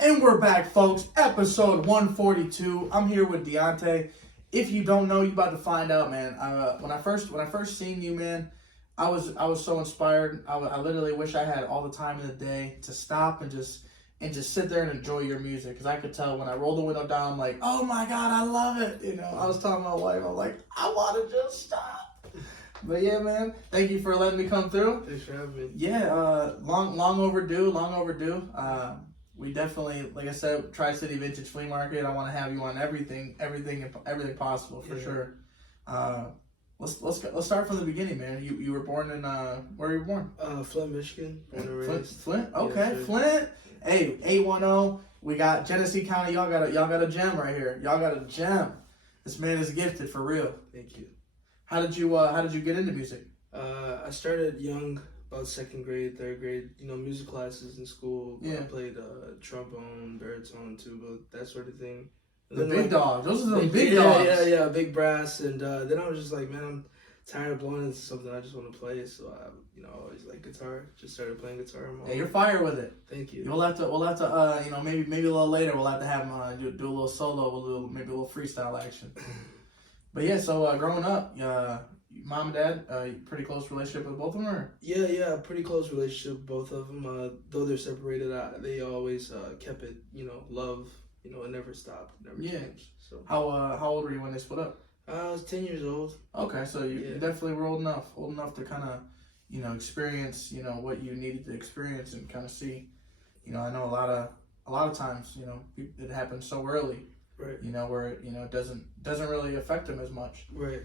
And we're back, folks. Episode 142. I'm here with Deonta. If you don't know, you about to find out, man. When I first seen you, man, I was so inspired. I literally wish I had all the time in the day to stop and just sit there and enjoy your music. Because I could tell when I rolled the window down, I'm like, oh my God, I love it. You know, I was telling my wife, I'm like, I want to just stop. But yeah, man, thank you for letting me come through. Thanks for having me. Yeah, long overdue. We definitely, like I said, Tri-City Vintage Flea Market. I want to have you on everything possible for sure. Let's start from the beginning, man. You were born in where were you born? Flint, Michigan. Flint. Okay, sure. Flint. Hey, 810. We got Genesee County. Y'all got a gem right here. Y'all got a gem. This man is gifted for real. Thank you. How did you get into music? I started young, about second grade, third grade. You know, music classes in school. Yeah. I played trombone, baritone, tuba, that sort of thing. The big dogs. Those are the big dogs. Yeah, big brass. And then I was just like, man, I'm tired of blowing into something I just want to play. So I, always liked guitar. Just started playing guitar. Yeah, you're fire with it. Thank you. We'll have to, maybe a little later we'll have to have him do a little solo, maybe a little freestyle action. But yeah, so growing up, mom and dad, pretty close relationship with both of them, or? Yeah, pretty close relationship with both of them. Though they're separated, they always kept it, love. It never stopped, never changed. So how old were you when they split up? I was 10 years old. Okay, so you definitely were old enough to kind of, experience, what you needed to experience and kind of see. I know a lot of times, it happens so early. Right. Where it doesn't really affect them as much. Right.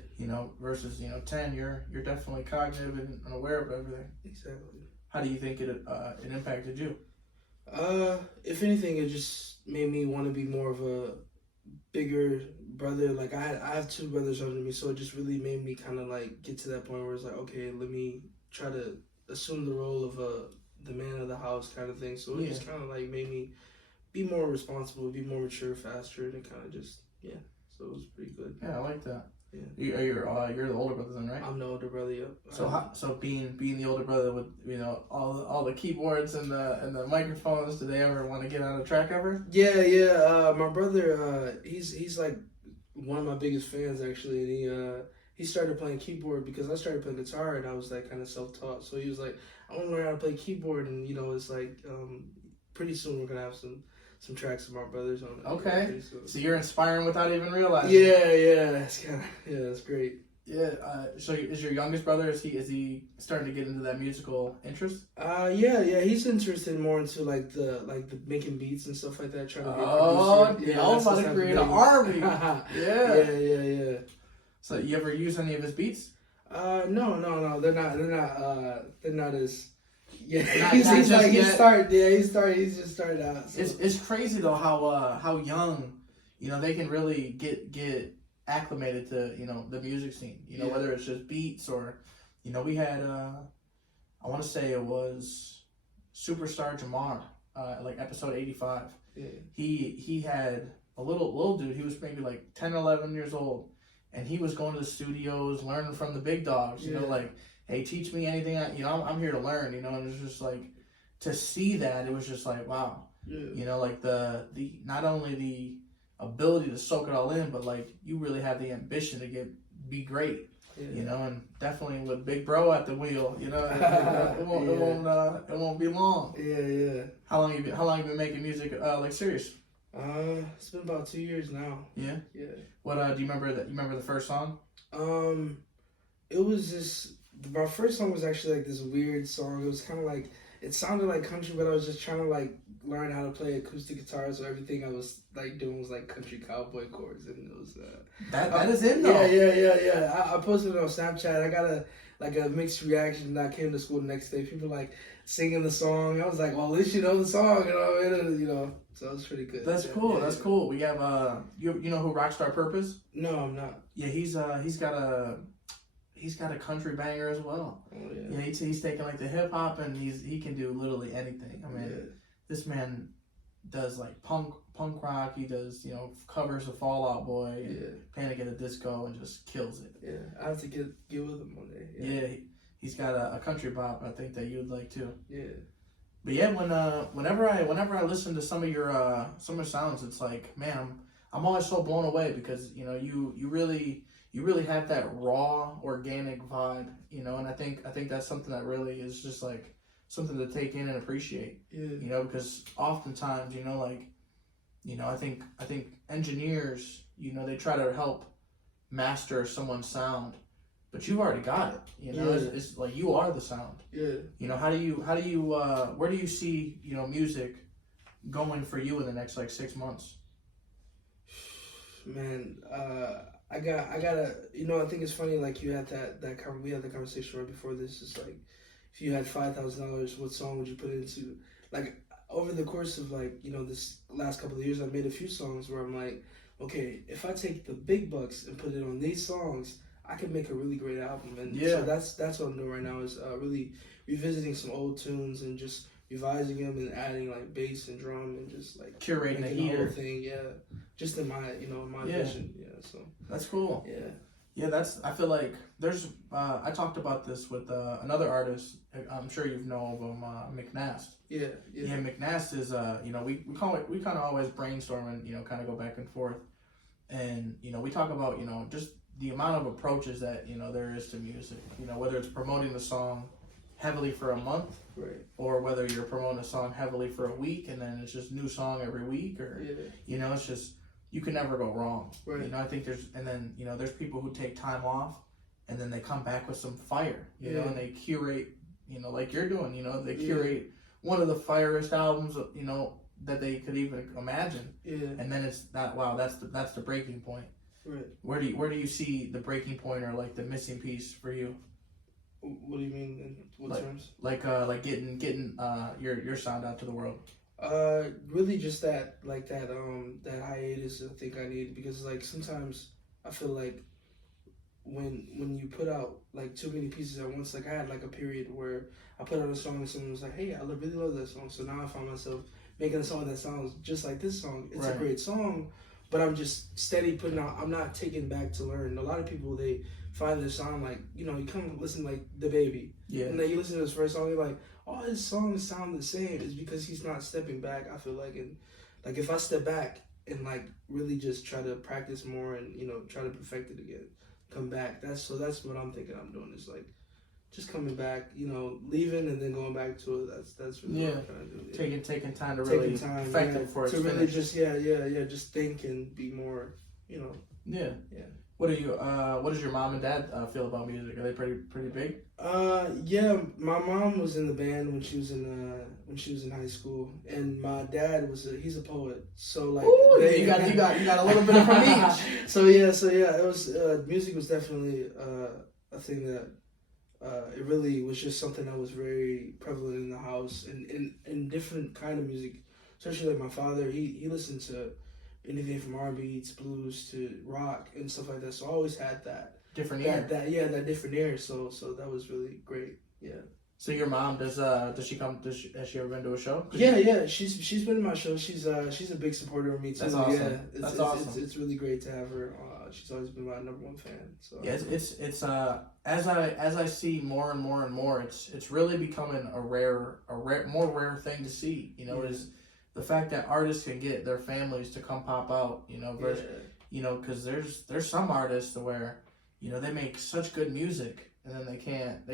Versus 10, you're definitely cognitive and aware of everything. Exactly. How do you think it impacted you? If anything, it just made me want to be more of a bigger brother. Like I have two brothers under me, so it just really made me kind of like get to that point where it's like, okay, let me try to assume the role of the man of the house kind of thing. So it just kind of like made me be more responsible, be more mature faster, and kind of just, so it was pretty good. Yeah, I like that. Yeah. You're the older brother then, right? I'm the older brother, yeah. So being the older brother with, all the keyboards and the microphones, did they ever want to get on a track ever? Yeah. My brother, he's like one of my biggest fans actually, and he started playing keyboard because I started playing guitar and I was like kind of self-taught. So he was like, I want to learn how to play keyboard, and it's like pretty soon we're gonna have some tracks of my brothers on it. Okay. So you're inspiring without even realizing. Yeah. That's great. Yeah. So is your youngest brother? Is he starting to get into that musical interest? Yeah. He's interested more into like the making beats and stuff like that. Trying to be a producer. I was about to create an army. Yeah. So you ever use any of his beats? No. They're not as. Yeah, he's just started out. So. It's crazy though how young, they can really get acclimated to the music scene. Whether it's just beats or, we had I want to say it was Superstar Jamar, like episode 85. Yeah. He had a little dude. He was maybe like 10, 11 years old, and he was going to the studios, learning from the big dogs. Like, hey, teach me anything. I'm here to learn. And it's just like to see that, it was just like, wow. Yeah. Like the not only the ability to soak it all in, but like you really have the ambition to be great. Yeah. And definitely with Big Bro at the wheel, it won't be long. Yeah. How long you been making music like serious? It's been about 2 years now. Yeah. Yeah. What do you remember you remember the first song? It was just my first song was actually like this weird song. It was kind of like, it sounded like country, but I was just trying to like learn how to play acoustic guitar, so everything I was like doing was like country cowboy chords, and it was that is it though. Yeah. I posted it on Snapchat. I got a mixed reaction. I came to school the next day. People like singing the song. I was like, well, at least you know the song, So it was pretty good. That's cool. That's cool. We have you know who Rockstar Purpose? No, I'm not. Yeah, he's got a country banger as well. Oh, yeah. He's taking like the hip hop, and he can do literally anything. I mean, this man does like punk rock. He does covers of Fall Out Boy, and Panic at the Disco, and just kills it. Yeah, I have to get with him one day. Yeah, he's got a country bop I think that you'd like too. Yeah. But yeah, whenever I listen to some of your sounds, it's like, man, I'm always so blown away because you really have that raw organic vibe, and I think that's something that really is just like something to take in and appreciate, Yeah. because oftentimes, I think engineers, they try to help master someone's sound, but you've already got it. It's like you are the sound. Yeah. Where do you see music going for you in the next like 6 months? Man, I gotta, I think it's funny. Like you had we had the conversation right before this. It's like, if you had $5,000, what song would you put it into? Like over the course of like this last couple of years, I've made a few songs where I'm like, okay, if I take the big bucks and put it on these songs, I could make a really great album. And so that's what I'm doing right now is really revisiting some old tunes and just revising them and adding like bass and drum and just like Curating the making the heater. whole thing, just in my my vision, so That's cool. yeah. Yeah, I feel like there's, I talked about this with another artist. I'm sure you know of him, McNast. Yeah. Yeah, McNast is, we kind of always brainstorm and, kind of go back and forth. And, we talk about, just the amount of approaches that, there is to music. Whether it's promoting the song heavily for a month, Right. or whether you're promoting a song heavily for a week and then it's just new song every week, or, it's just, you can never go wrong. Right. I think there's people who take time off and then they come back with some fire, and they curate, like you're doing, they curate one of the firest albums, that they could even imagine. Yeah. And then it's that, wow, that's the breaking point. Right. Where do you see the breaking point or like the missing piece for you? What do you mean in what terms? Like getting your sound out to the world. Really just that hiatus I think I need, because like sometimes I feel like when you put out like too many pieces at once, like I had like a period where I put out a song and someone was like, hey, I really love that song. So now I find myself making a song that sounds just like this song. It's a great song, but I'm just steady putting out. I'm not taking back to learn. A lot of people, they find their song like, you come listen like The Baby. Yeah. And then you listen to his first song, you're like, all his songs sound the same. It's because he's not stepping back, I feel like. And like if I step back and like really just try to practice more and, try to perfect it again, come back. That's what I'm thinking I'm doing, is like just coming back, leaving and then going back to it. That's really what I'm trying to do. Yeah. Taking time to really perfect it before it's to really finished. just just think and be more, Yeah. What does your mom and dad feel about music? Are they pretty big? Yeah, my mom was in the band when she was in high school, and my dad he's a poet. So like, ooh, you got a little bit from each. So yeah, it was music was definitely a thing that it really was just something that was very prevalent in the house, and in different kind of music, especially like my father, he listened to anything from R&B to blues to rock and stuff like that. So I always had that different ear. That different ear. So that was really great. Yeah. So your mom has she ever been to a show? Yeah. She's been to my show. She's a big supporter of me too. That's awesome. Yeah, That's awesome. It's really great to have her. She's always been my #1 fan. So yeah, it's as I see more and more, it's really becoming a more rare thing to see. Is the fact that artists can get their families to come pop out. Versus, because there's some artists where they make such good music and then they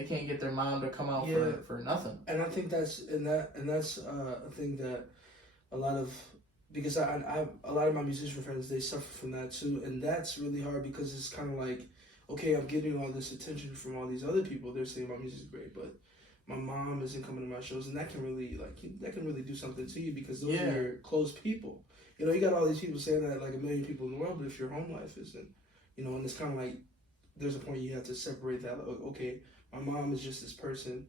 can't get their mom to come out for nothing. And I think that's a thing that a lot of, because I a lot of my musician friends, they suffer from that too, and that's really hard because it's kind of like, okay, I'm getting all this attention from all these other people. They're saying my music's great, but my mom isn't coming to my shows, and that can really do something to you, because those are your close people. You got all these people saying that, like a million people in the world, but if your home life isn't, and it's kind of like there's a point you have to separate that. Like, okay, my mom is just this person,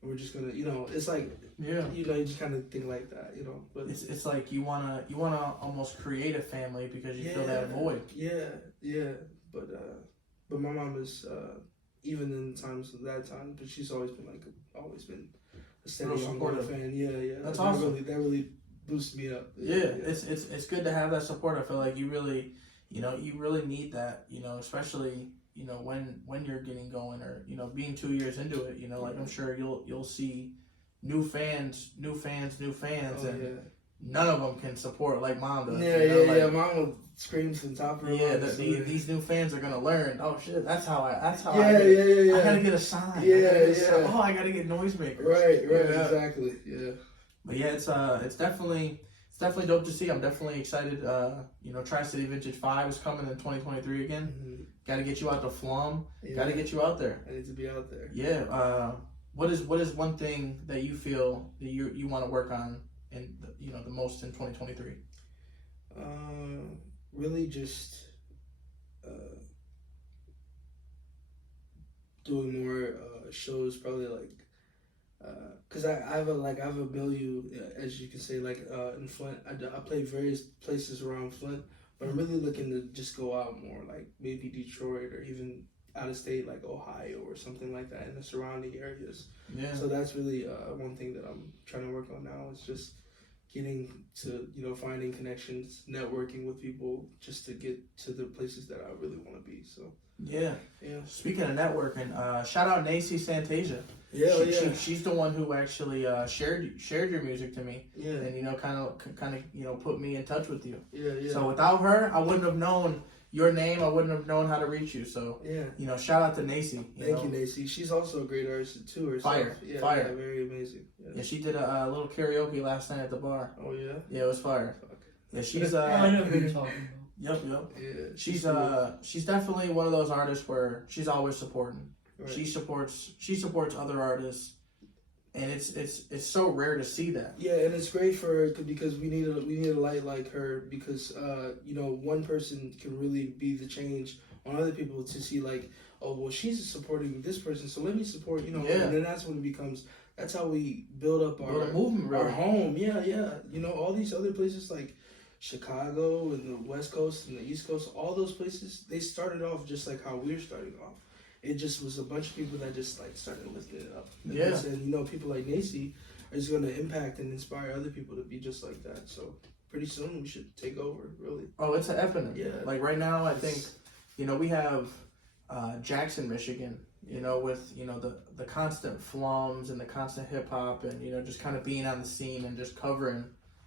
and we're just gonna, it's like, you just kind of think like that, But it's like you wanna almost create a family because you feel that void. Yeah. But my mom is even in times of that time, but she's always been a steady supportive fan. Yeah. That's awesome. That really boosts me up. Yeah. It's good to have that support. I feel like you really need that. Especially when you're getting going, or being 2 years into it. Like I'm sure you'll see new fans, Oh, and yeah. none of them can support like mom does. Yeah, you know? Like, Mom screams from the top of her yeah, lungs. these new fans are gonna learn. Oh shit, that's how I. Yeah. I gotta get a sign. Yeah. Oh, I gotta get noisemakers. Right, Yeah. exactly. Yeah. But yeah, it's definitely dope to see. I'm definitely excited. Tri-City Vintage 5 is coming in 2023 again. Mm-hmm. Got to get you out to Flum. Yeah. Got to get you out there. I need to be out there. Yeah. What is one thing that you feel that you want to work on in the most in 2023? Really just doing more shows, probably like. Cause I have a milieu, as you can say, in Flint. I play various places around Flint, but I'm really looking to just go out more, like maybe Detroit or even out of state, like Ohio or something like that, in the surrounding areas. Yeah. So that's really one thing that I'm trying to work on now is just getting to finding connections, networking with people, just to get to the places that I really want to be. So. Yeah. Yeah. Speaking of networking, shout out Nacy Santasia. Yeah. She's the one who actually shared your music to me. Yeah. And kind of put me in touch with you. Yeah. So without her, I wouldn't have known your name. I wouldn't have known how to reach you. So yeah. Shout out to Nacy. Thank you, Nacy. She's also a great artist too. Herself. Fire. Yeah, very amazing. Yeah, she did a little karaoke last night at the bar. Oh yeah. Yeah, it was fire. Fuck. Yeah, she's I know who you're talking about. Yep. Yeah. She's definitely one of those artists where she's always supporting. Right. She supports other artists, and it's so rare to see that. Yeah, and it's great for her because we need a light like her because one person can really be the change on other people to see like, oh well, she's supporting this person, so let me support Yeah. and then that's when it becomes. That's how we build up our movement, really. our home. Yeah. All these other places like Chicago and the West Coast and the East Coast, all those places, they started off just like how we're starting off. It just was a bunch of people that just like started lifting it up. And people like Nacy are just going to impact and inspire other people to be just like that. So pretty soon we should take over, really. Oh, it's an epidemic. Yeah. Like right now, I think, we have Jackson, Michigan, with, the constant flums and the constant hip hop and, just kind of being on the scene and just covering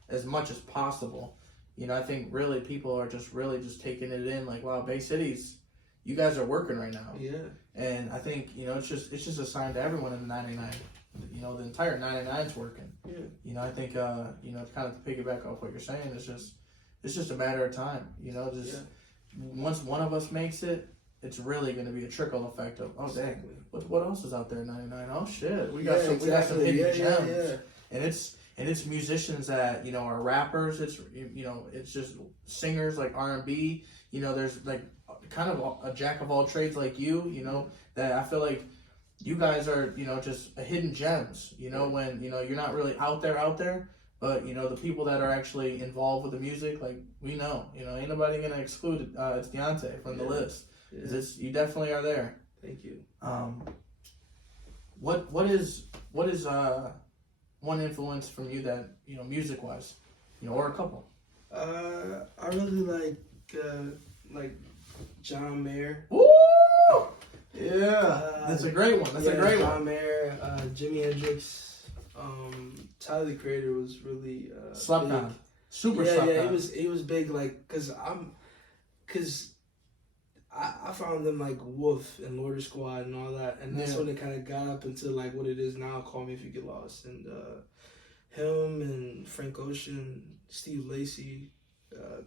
as much as possible. I think really people are just taking it in like, wow, Bay City's, you guys are working right now. Yeah. And I think, it's just a sign to everyone in the 99. The entire 99's working. Yeah. I think, kind of to piggyback off what you're saying, it's just a matter of time. Once one of us makes it, it's really going to be a trickle effect of, oh, dang, what else is out there in 99? Oh, shit, we got some hidden gems. Yeah. And it's musicians that, are rappers. It's, it's just singers like R&B. There's like kind of a jack of all trades like you, that I feel like you guys are, just a hidden gems, when, you're not really out there, but, the people that are actually involved with the music, like, we know, ain't nobody going to exclude it. It's Deonta from the list. Yeah. You definitely are there. Thank you. What is one influence from you that, music wise, or a couple? I really like John Mayer. Woo! Yeah, that's a great one. John Mayer, Jimi Hendrix, Tyler the Creator was really slept big. on, super slept on. He was big, like, cause I found them like Wolf and Lorder Squad and all that, and that's when it kind of got up into like what it is now. Call Me If You Get Lost, and him and Frank Ocean, Steve Lacy,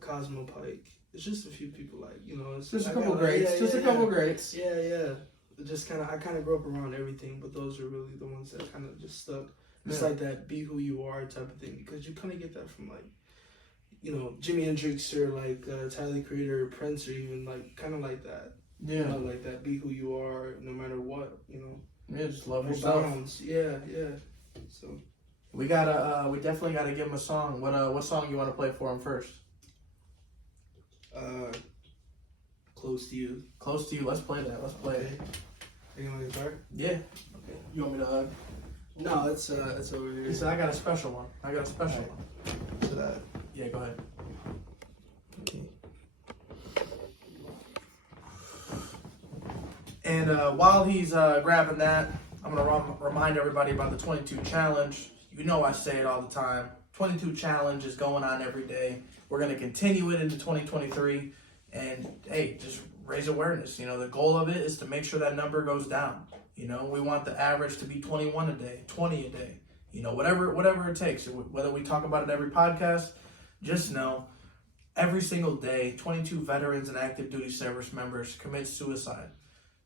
Cosmo Pike. It's just a few people like It's just a couple greats. A couple greats. Yeah. I kind of grew up around everything, but those are really the ones that kind of just stuck. It's like that "be who you are" type of thing because you kind of get that from like. Jimi Hendrix or like Tyler the Creator or Prince or even like kind of like that. Yeah. Like that, be who you are no matter what, Yeah, just love no yourself. bounds. Yeah. So. We definitely gotta give him a song. What song you want to play for him first? Close to You. Close to You. Let's play that. Let's play it. Are you on my guitar? Yeah. Okay. You want me to hug? No, it's over here. He said I got a special one. One. So that. Yeah, go ahead. Okay. And while he's grabbing that, I'm I'm going to remind everybody about the 22 challenge. You know I say it all the time. 22 challenge is going on every day. We're going to continue it into 2023. And, hey, just raise awareness. You know, the goal of it is to make sure that number goes down. You know, we want the average to be 21 a day, 20 a day. You know, whatever it takes. Whether we talk about it every podcast, just know every single day, 22 veterans and active duty service members commit suicide.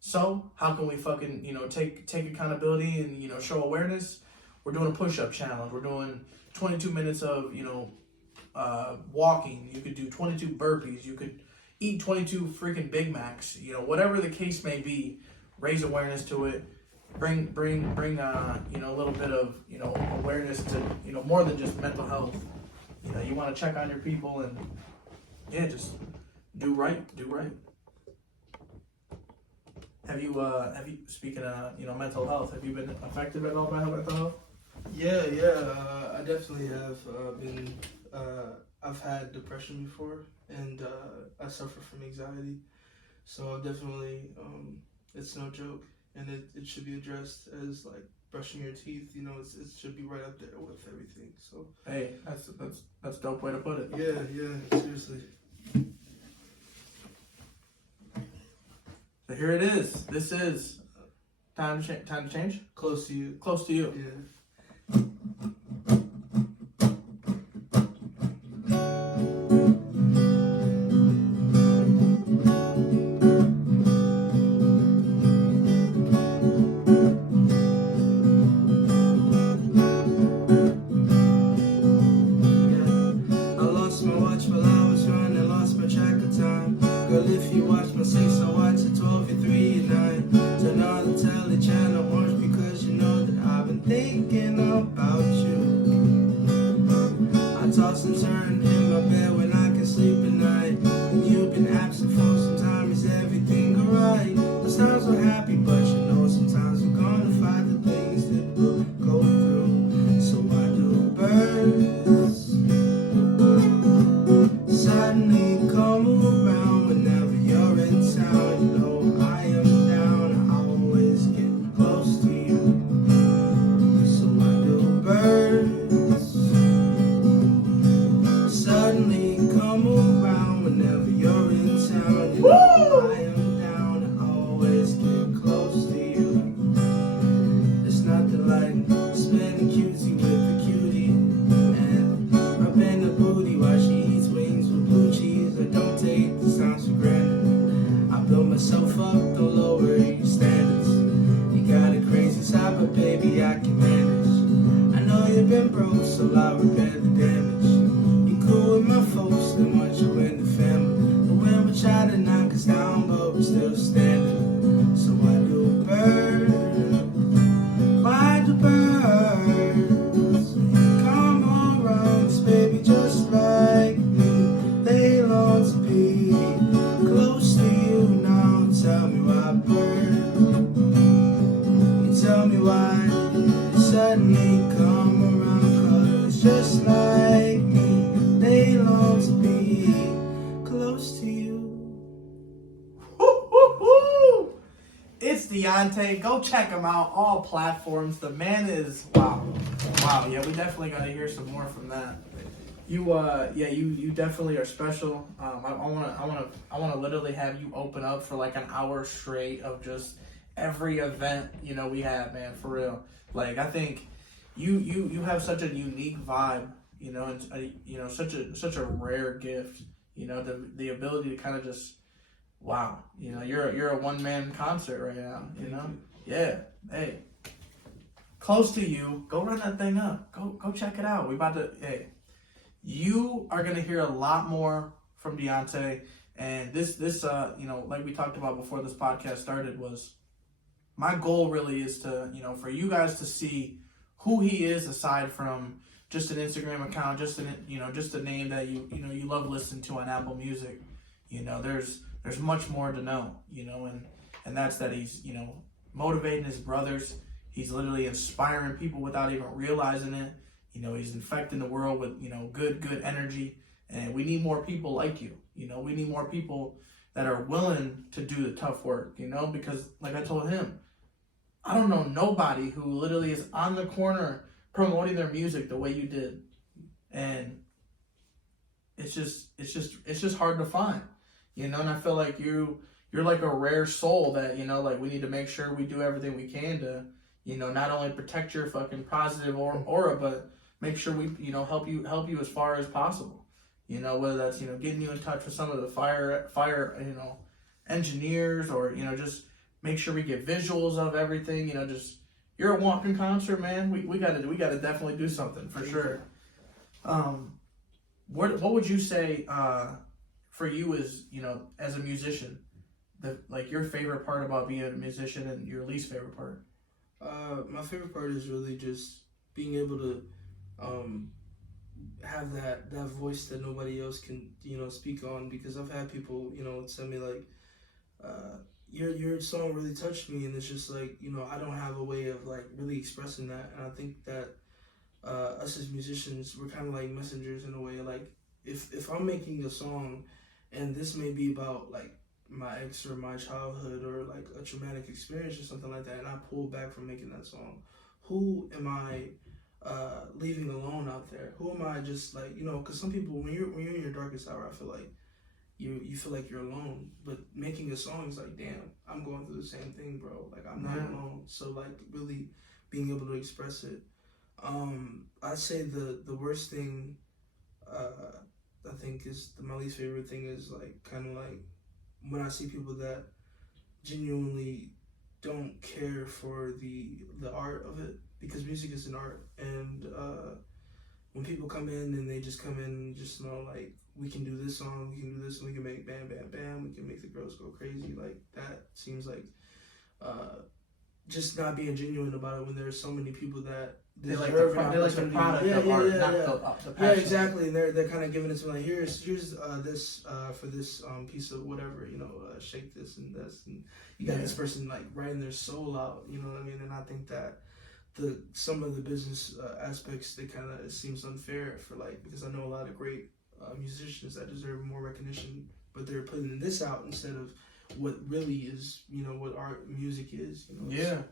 So how can we fucking, you know, take accountability and, you know, show awareness? We're doing a push-up challenge. We're doing 22 minutes of, you know, walking. You could do 22 burpees. You could eat 22 freaking Big Macs. You know, whatever the case may be, raise awareness to it. Bring you know, a little bit of, you know, awareness to, you know, more than just mental health. You know, you want to check on your people and, yeah, just do right. Have you, speaking of, you know, mental health, have you been affected at all by mental health? Yeah, I definitely have I've had depression before, and I suffer from anxiety. So definitely, it's no joke, and it should be addressed as like brushing your teeth. You know, it should be right up there with everything. So hey, that's a dope way to put it. Yeah, seriously. So here it is. This is time to change. Close to you. Close to you. Yeah. Deonta, go check him out, all platforms. The man is wow. Yeah, we definitely got to hear some more from that. You definitely are special. I wanna literally have you open up for like an hour straight of just every event, you know, we have, man, for real. Like, I think you have such a unique vibe, you know, and you know, such a rare gift, you know, the ability to kind of just, wow, you know, you're a one-man concert right now, you know? Yeah, hey, close to you, go run that thing up, go check it out. Hey, you are gonna hear a lot more from Deonta, and this you know, like we talked about before this podcast started, was my goal really is to, you know, for you guys to see who he is aside from just an Instagram account, just a name that you love listening to on Apple Music. You know, there's much more to know, you know, and that's that he's, you know, motivating his brothers. He's literally inspiring people without even realizing it. You know, he's infecting the world with, you know, good energy. And we need more people like you. You know, we need more people that are willing to do the tough work, you know, because like I told him, I don't know nobody who literally is on the corner promoting their music the way you did, and it's just hard to find, you know. And I feel like you're like a rare soul that, you know, like we need to make sure we do everything we can to, you know, not only protect your fucking positive aura, but make sure we, you know, help you as far as possible. You know, whether that's, you know, getting you in touch with some of the fire, you know, engineers, or, you know, just make sure we get visuals of everything. You know, just you're a walking concert, man. We gotta definitely do something for sure. What would you say for you is, you know, as a musician, like your favorite part about being a musician and your least favorite part? My favorite part is really just being able to have that voice that nobody else can, you know, speak on, because I've had people, you know, tell me like, your song really touched me, and it's just like, you know, I don't have a way of like really expressing that. And I think that us as musicians, we're kind of like messengers in a way. Like if I'm making a song, and this may be about like my ex or my childhood or like a traumatic experience or something like that, and I pull back from making that song, who am I leaving alone out there? Who am I just like, you know, because some people, when you're in your darkest hour, I feel like you feel like you're alone, but making a song is like, damn, I'm going through the same thing, bro. Like, I'm not alone. So like really being able to express it. I'd say the worst thing, I think is my least favorite thing is like kind of like when I see people that genuinely don't care for the art of it, because music is an art. And when people come in and they just come in and just know like, we can do this song, we can do this, and we can make bam bam bam, we can make the girls go crazy, like that seems like just not being genuine about it, when there's so many people that they like the product of art, not the passion. Yeah, exactly. And they're kind of giving it to me like, here's this for this piece of whatever, you know, shake this and this, and you got this person like writing their soul out, you know what I mean? And I think that some of the business aspects, they kind of, it seems unfair for like, because I know a lot of great musicians that deserve more recognition, but they're putting this out instead of what really is, you know, what art music is, you know.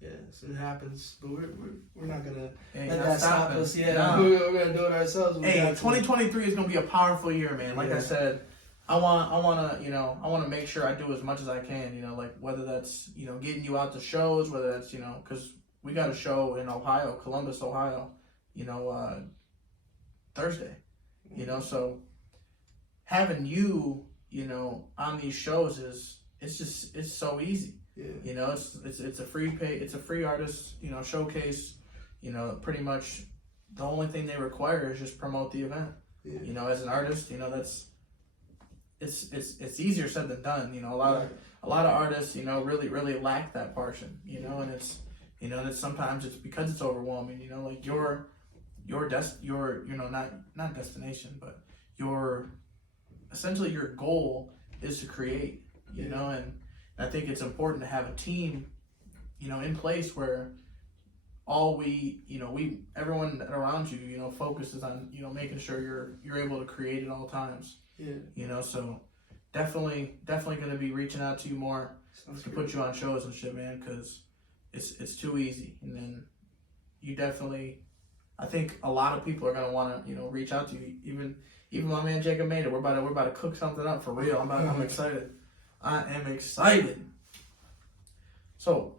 Yeah, so it happens, but we're not gonna let that stop us. Yeah, no. We're gonna do it ourselves. Hey, 2023 is gonna be a powerful year, man. Like I said, I want to make sure I do as much as I can. You know, like whether that's, you know, getting you out to shows, whether that's, you know, because we got a show in Ohio, Columbus, Ohio, you know, Thursday. You know, so having you, you know, on these shows it's so easy. Yeah. You know, it's a free artist, you know, showcase. You know, pretty much the only thing they require is just promote the event. Yeah. You know, as an artist, you know, it's easier said than done. You know, a lot of artists, you know, really lack that portion. You know, and it's, you know, that sometimes it's because it's overwhelming. You know, like your you know, not destination, but essentially your goal is to create. You know, and I think it's important to have a team, you know, in place where everyone around you, you know, focuses on, you know, making sure you're able to create at all times. Yeah. You know, so definitely going to be reaching out to you more to put you on shows and shit, man, because it's too easy. And then you definitely, I think a lot of people are going to want to, you know, reach out to you. Even my man Jacob made it. We're about to cook something up for real. I'm excited. I am excited. So,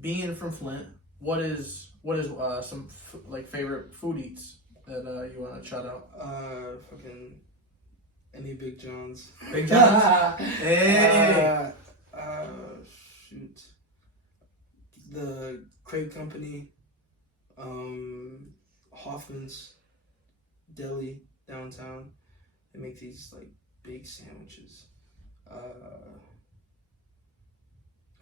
being from Flint, what is some like favorite food eats that you want to shout out? Fucking any Big John's. Big John's. Hey. Shoot. The Crepe Company, Hoffman's Deli downtown. They make these like big sandwiches.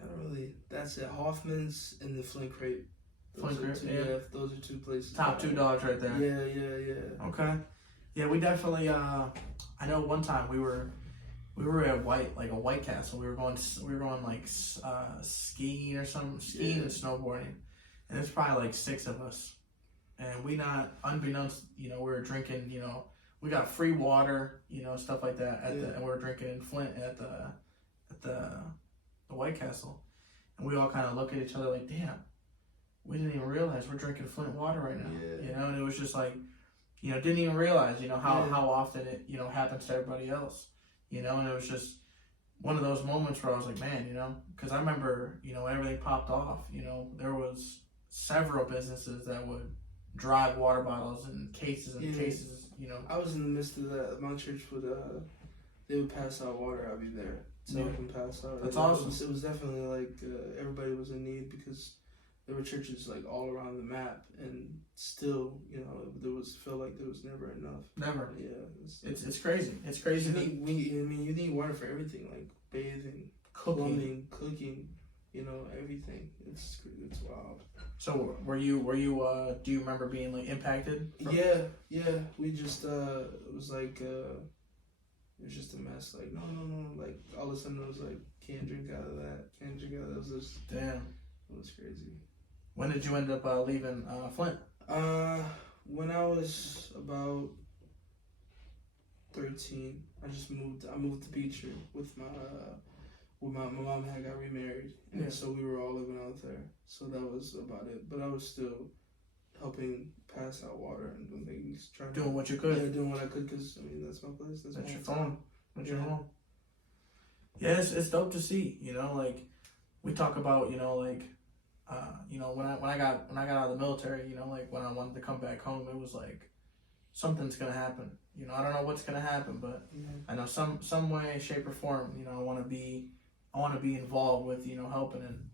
I don't really. That's it. Hoffman's and the Flint Crepe. Those are two places. Top $2 right there. Yeah. Okay. Yeah, we definitely. I know one time we were at White Castle. We were going like skiing or something, skiing and snowboarding, and there's probably like 6 of us, and we not unbeknownst, you know, we were drinking, you know. We got free water, you know, stuff like that and we were drinking in Flint at the White Castle. and we all kind of look at each other like, damn, we didn't even realize we're drinking Flint water right now. Yeah. You know, and it was just like, you know, didn't even realize, you know, how often it, you know, happens to everybody else. You know, and it was just one of those moments where I was like, man, you know, because I remember, you know, when everything popped off, you know, there was several businesses that would drive water bottles and cases and cases, you know. I was in the midst of that. My church would, they would pass out water. I'd be there to help them pass out. That's awesome. It was definitely like everybody was in need because there were churches like all around the map, and still, you know, felt like there was never enough. Never. Yeah. It's crazy. It's crazy. You need water for everything, like bathing, plumbing, cooking, you know, everything. It's wild. So were you do you remember being like impacted? Yeah. We just it was like it was just a mess. Like no. Like all of a sudden it was like can't drink out of that. Can't drink out of that. It was just damn. It was crazy. When did you end up leaving Flint? When I was about 13, I moved to Beecher with my mom had got remarried, and so we were all living out there. So that was about it. But I was still helping pass out water and doing things, doing what you could. Yeah, doing what I could, because I mean that's my place. That's your phone. That's your home. Yeah, it's dope to see. You know, like we talk about, you know, like. You know, when I got out of the military, you know, like when I wanted to come back home, it was like something's gonna happen. You know, I don't know what's gonna happen, but I know some way, shape, or form. You know, I want to be involved with, you know, helping, and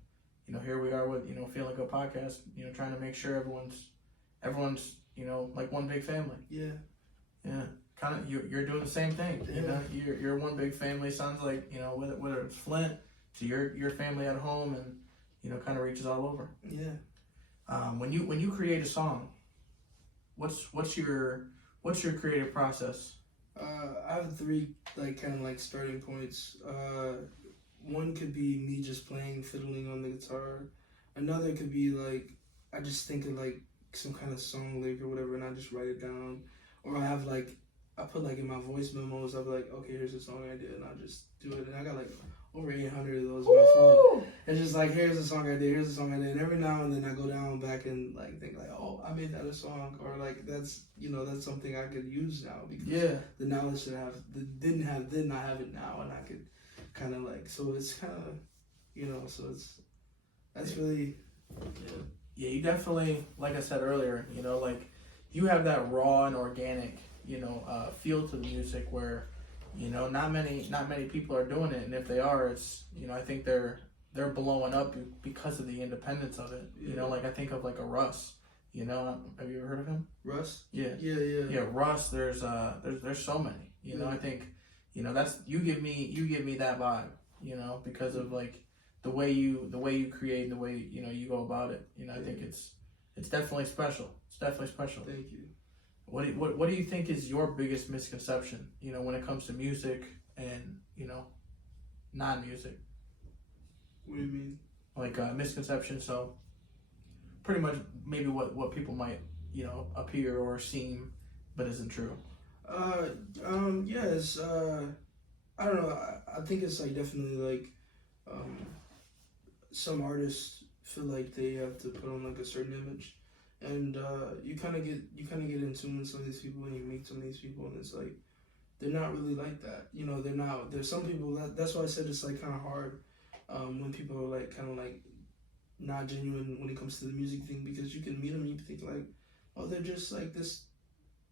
you know, here we are with, you know, Feeling Good podcast. You know, trying to make sure everyone's you know, like one big family. Yeah. Kind of you're doing the same thing. You know, you're one big family. Sounds like, you know, whether it's Flint to your family at home, and you know, kind of reaches all over. Yeah. When you create a song, what's your creative process? I have 3 like kind of like starting points. One could be me just fiddling on the guitar. Another could be like I just think of like some kind of song lyric or whatever, and I just write it down. Or I have like I put like in my voice memos. I'll be like, okay, here's a song I did, and I'll just do it. And I got like over 800 of those on my phone. It's just like, here's a song I did, and every now and then I go down back and like think like, oh, I made that a song, or like that's something I could use now because the knowledge that I have didn't have it now, and I could kind of like, so it's kind of, you know, so that's really yeah. You definitely, like I said earlier, you know, like you have that raw and organic, you know, feel to the music where, you know, not many people are doing it, and if they are, it's, you know, I think they're blowing up because of the independence of it. You know, like I think of like a Russ. You know, have you ever heard of him? Russ? Yeah. Russ. There's so many. You know, I think, you know, that's you give me that vibe. You know, because of like the way you create, and the way, you know, you go about it. You know, I think it's definitely special. It's definitely special. Thank you. What do you think is your biggest misconception, you know, when it comes to music and, you know, non-music? What do you mean? Like misconception, so pretty much maybe what people might, you know, appear or seem but isn't true. It's I don't know. I think it's like definitely like some artists feel like they have to put on like a certain image. And you kind of get in tune with some of these people, and you meet some of these people, and it's like they're not really like that. You know, they're not. There's some people that's why I said it's like kind of hard when people are like kind of like not genuine when it comes to the music thing, because you can meet them, you think like, oh, they're just like this.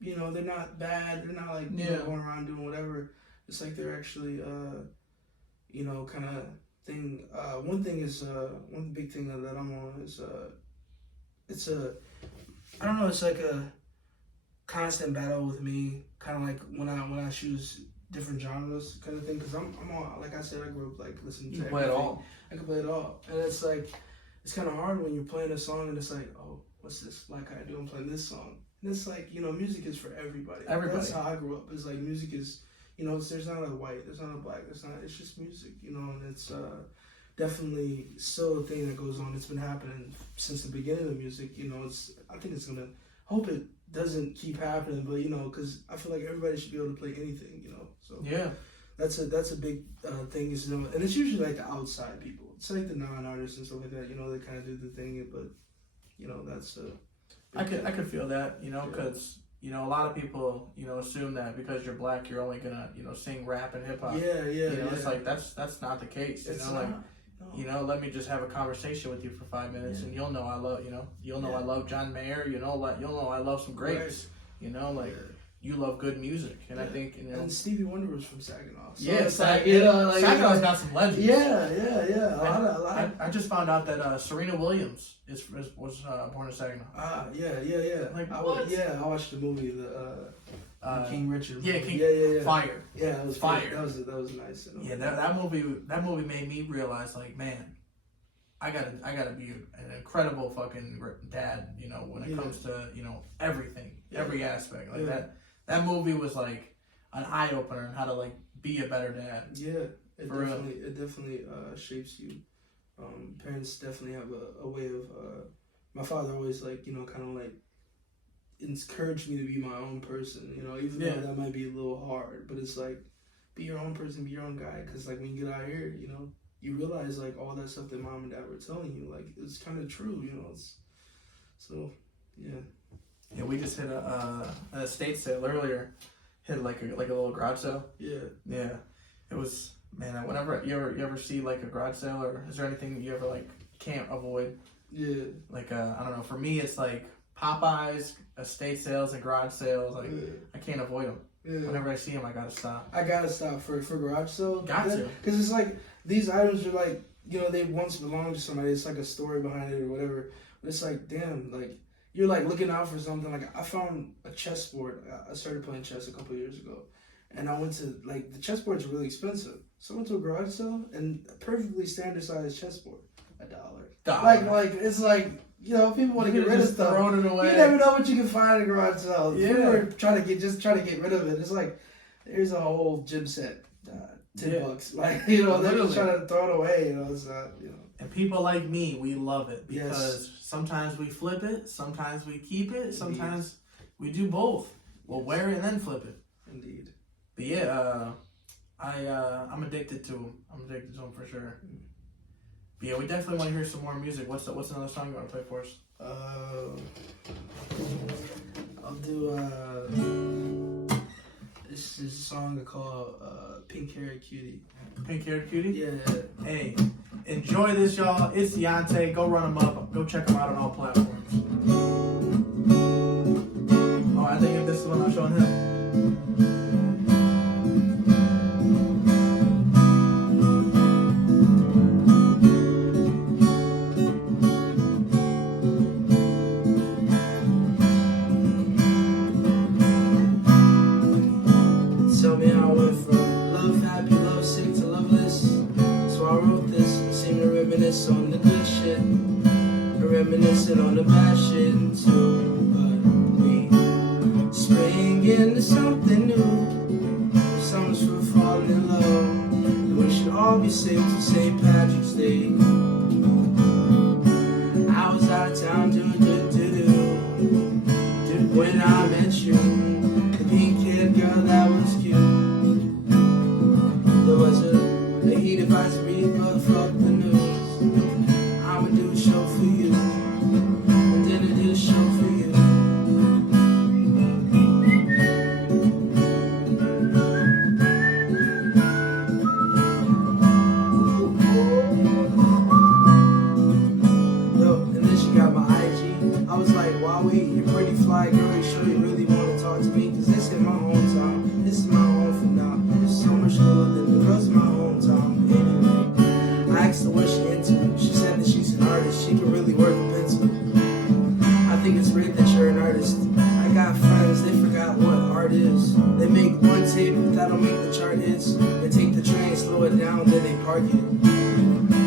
You know, they're not bad. They're not like you know, going around doing whatever. It's like they're actually you know, kind of thing. One thing is one big thing that I'm on is it's I don't know, it's like a constant battle with me, kind of like when I choose different genres kind of thing, because I'm all, like I said, I grew up like listening to everything. Play it all. I can play it all, and it's like it's kind of hard when you're playing a song and it's like, oh, what's this black guy doing playing this song? And it's like, you know, music is for everybody. That's how I grew up. It's like music is, you know, there's not a white, there's not a black, it's just music, you know, and it's definitely still a thing that goes on. It's been happening since the beginning of music. You know, I think it's gonna. Hope it doesn't keep happening, but you know, because I feel like everybody should be able to play anything. You know, so yeah, that's a big thing. Is, you know, and it's usually like the outside people it's like the non-artists and stuff like that. You know, they kind of do the thing, but you know, that's I could feel that, you know, because you know a lot of people, you know, assume that because you're black, you're only gonna, you know, sing rap and hip hop. Yeah, You know, it's like that's not the case. You It's know, not. like No. you know, let me just have a conversation with you for 5 minutes, and you'll know I love, you know, I love John Mayer. You know, like you'll know I love some grapes. You know, like you love good music, and I think you know. And Stevie Wonder was from Saginaw. So Yeah, it's like, you know, like, Saginaw's got some legends. Yeah. A lot. I just found out that Serena Williams was born in Saginaw. Yeah. Like, I what? I watched the movie, the King Richard. Yeah, movie. Yeah. Fire. Yeah, it was Fire. Good. That was nice. You know? Yeah, that movie made me realize, like, man, I gotta be an incredible fucking dad. You know, when it comes to, you know, everything, every aspect. Like that movie was like an eye opener on how to like be a better dad. Yeah, it definitely shapes you. Parents definitely have a way of. My father always, like, you know, kind of like encouraged me to be my own person. You know, even though that might be a little hard, but it's like, be your own person, be your own guy. Because like when you get out here, you know, you realize like all that stuff that mom and dad were telling you, like it's kind of true. You know, Yeah, we just hit a estate sale earlier. Hit like a little garage sale. Yeah. It was, man. Whenever you ever see like a garage sale, or is there anything you ever like can't avoid? Yeah. Like I don't know. For me, it's like Popeyes, estate sales, and garage sales. Like I can't avoid them. Yeah. Whenever I see them, I gotta stop. I gotta stop for garage sale. Got to. Because it's like these items are like, you know, they once belonged to somebody. It's like a story behind it or whatever. But it's like, damn, like you're like looking out for something. Like I found a chessboard. I started playing chess a couple years ago, and I went to like the chessboards are really expensive. So I went to a garage sale and a perfectly standard sized chessboard, $1. Like it's like, you know, people want to get rid of stuff. Throwing it away. You never know what you can find at a garage sale. Yeah. If we were trying to get rid of it. It's like there's a whole gym set, $10. Like, you know, they're just trying to throw it away. You know, it's not, you know. And people like me, we love it because sometimes we flip it, sometimes we keep it, sometimes we do both. We'll wear it and then flip it. Indeed. But yeah, I'm addicted to them. I'm addicted to them for sure. But yeah, we definitely want to hear some more music. What's another song you want to play for us? I'll do this is a song called Pink Haired Cutie. Pink Haired Cutie? Yeah. Hey, enjoy this, y'all. It's Deonta. Go run him up. Go check him out on all platforms. Oh, I think if this is what I'm showing him. Tell me how I went from love happy, love sick to loveless. So I wrote this, seem to reminisce on the good shit, reminiscing on the bad shit too. But we spring into something new. Summer's for falling in love, and we should all be safe to St. Patrick's Day. I was out of town doing do when I met you. The pink-haired girl that was cute. There was a heat advisory, but fuck the news. I'ma do a show for you, and then I do a show for you. Yo, and then she got my IG. I was like, wow, wait, you're pretty fly, girl. You sure you really want to talk to me? Cause this is my hometown. This is my home for now. This is so much cooler than the girls in my hometown. Anyway, I asked her what she into. She said that she's an artist. She can really work a pencil. I think it's great that you're an artist. I got friends, they forgot what art is. They make one tape, but that don't make the chart hits. They take the train, slow it down, then they park it.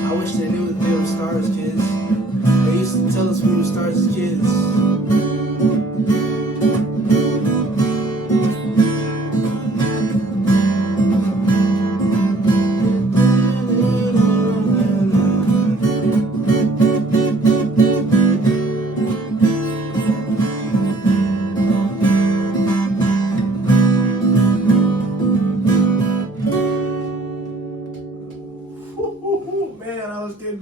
I wish they knew that they were stars, kids. They used to tell us we were stars as kids. Man, I was getting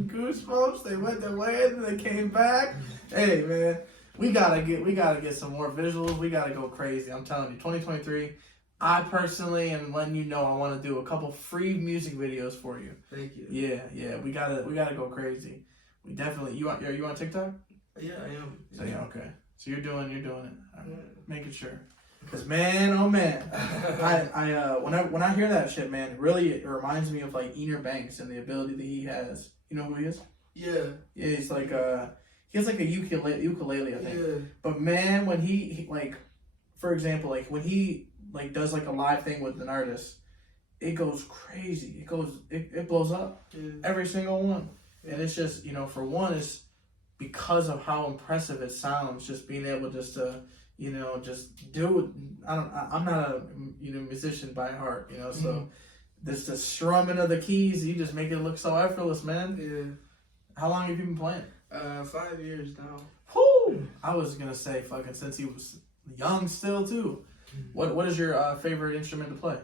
folks. They went their way and they came back. Hey, man, we gotta get some more visuals. We gotta go crazy. I'm telling you, 2023. I personally am letting you know I want to do a couple free music videos for you. Thank you. Yeah. We gotta go crazy. We definitely. You on TikTok? Yeah, I am. So yeah, okay. So you're doing it. Right. Making sure. Cause man, oh man, when I hear that shit, man, really it reminds me of like Enoch Banks and the ability that he has. You know who he is? Yeah. Yeah, he's like he has like a ukulele, I think. Yeah. But man, when he like, for example, like when he like does like a live thing with an artist, it goes crazy. It blows up. Yeah. Every single one. And it's just, for one, it's because of how impressive it sounds, just being able just to, just do it. I'm not a, musician by heart, so this the strumming of the keys, you just make it look so effortless, man. Yeah. How long have you been playing? 5 years now. Whoo! I was going to say fucking since he was young still, too. What is your favorite instrument to play?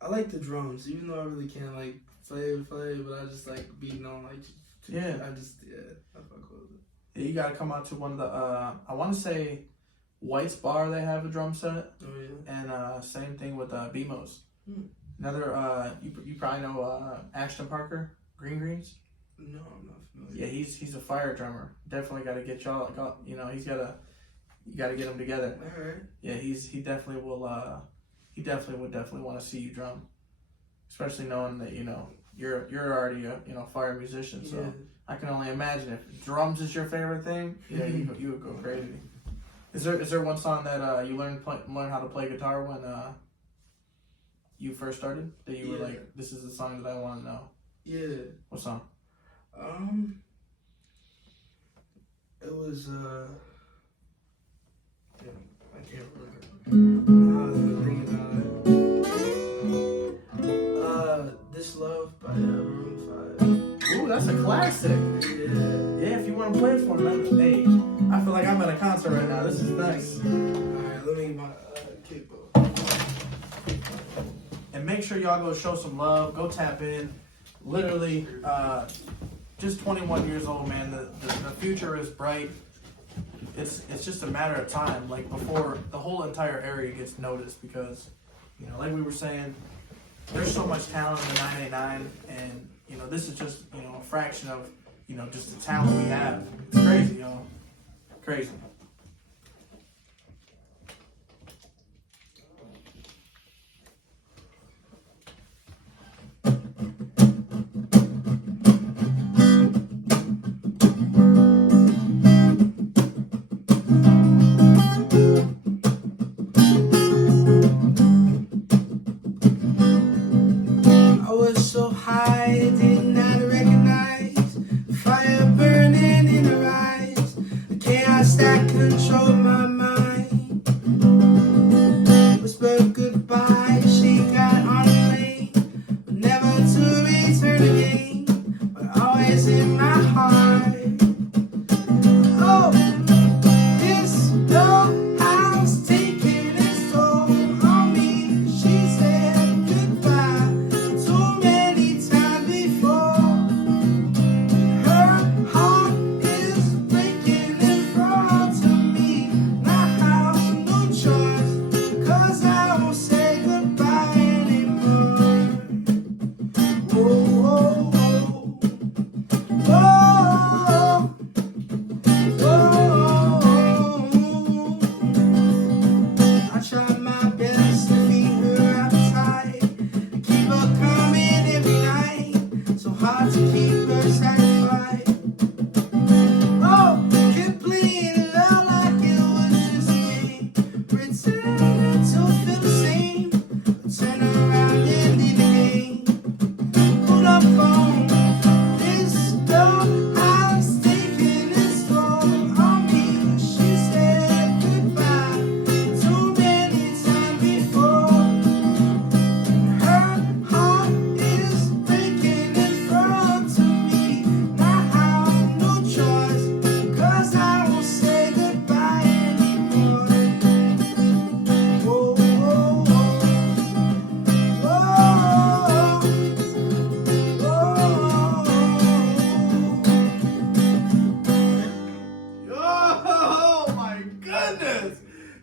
I like the drums, even though I really can't like play, but I just like beating on like. Yeah. I fuck with it. Yeah, you gotta come out to one of the I want to say White's Bar, they have a drum set. Oh yeah. And same thing with BMO's. Another you probably know Ashton Parker, Green Greens. No, I'm not familiar. Yeah, he's a fire drummer. Definitely got to get y'all. You got to get them together. All right. Yeah, he definitely will. He would definitely want to see you drum, especially knowing that you're already a fire musician. So I can only imagine if drums is your favorite thing. Yeah, you would go crazy. Is there one song that you learn how to play guitar when you first started that you were like, this is the song that I want to know? Yeah. What song? It was I can't remember. This Love by Maroon 5. Ooh, that's a classic. Yeah, if you want to play it for me, hey, I feel like I'm at a concert right now. This is nice. Alright, let me get my kickball. And make sure y'all go show some love. Go tap in. Literally, just 21 years old, man. The future is bright. It's just a matter of time, like before the whole entire area gets noticed, because like we were saying, there's so much talent in the 989, and this is just a fraction of just the talent we have. It's crazy, crazy. So high, I did not recognize fire burning in her eyes. Chaos that controlled my mind. Whispered goodbye, she got on a plane, but never to return again, but always in my heart. Oh, this dollhouse taking its toll on me. She said goodbye. Now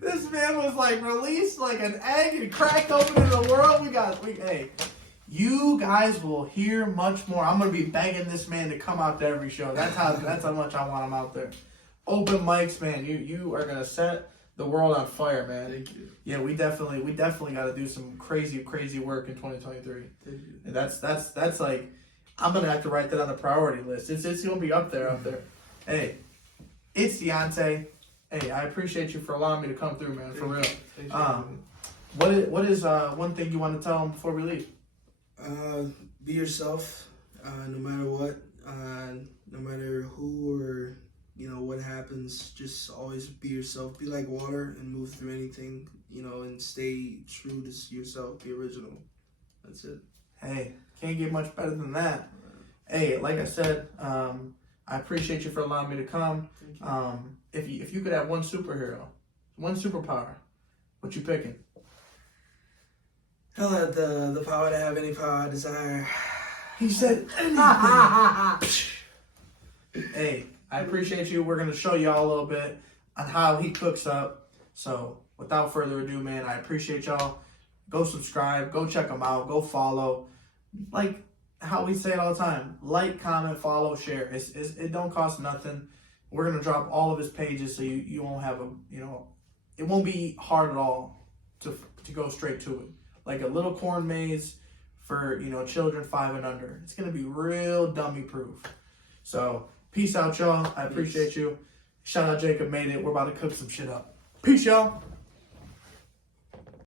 This man was like released like an egg and cracked open into the world. Hey, you guys will hear much more. I'm gonna be begging this man to come out to every show. That's how much I want him out there. Open mics, man. You are gonna set the world on fire, man. Thank you. Yeah, we definitely got to do some crazy work in 2023. Thank you. And that's like, I'm gonna have to write that on the priority list. It's gonna be up there. Hey, it's Deonta. Hey, I appreciate you for allowing me to come through, man. For real. What is one thing you want to tell them before we leave? Be yourself, no matter what, no matter who or what happens. Just always be yourself. Be like water and move through anything, and stay true to yourself. Be original. That's it. Hey, can't get much better than that. Hey, like I said, I appreciate you for allowing me to come. If you could have one superhero, one superpower, what you picking? I'll have the power to have any power I desire. He said anything. Hey, I appreciate you. We're gonna show y'all a little bit on how he cooks up. So without further ado, man, I appreciate y'all. Go subscribe. Go check him out. Go follow. Like how we say it all the time. Like, comment, follow, share. It don't cost nothing. We're gonna drop all of his pages so you won't have it won't be hard at all to go straight to it. Like a little corn maze for children 5 and under. It's gonna be real dummy proof. So peace out, y'all. I appreciate you. Shout out Jacob made it. We're about to cook some shit up. Peace, y'all.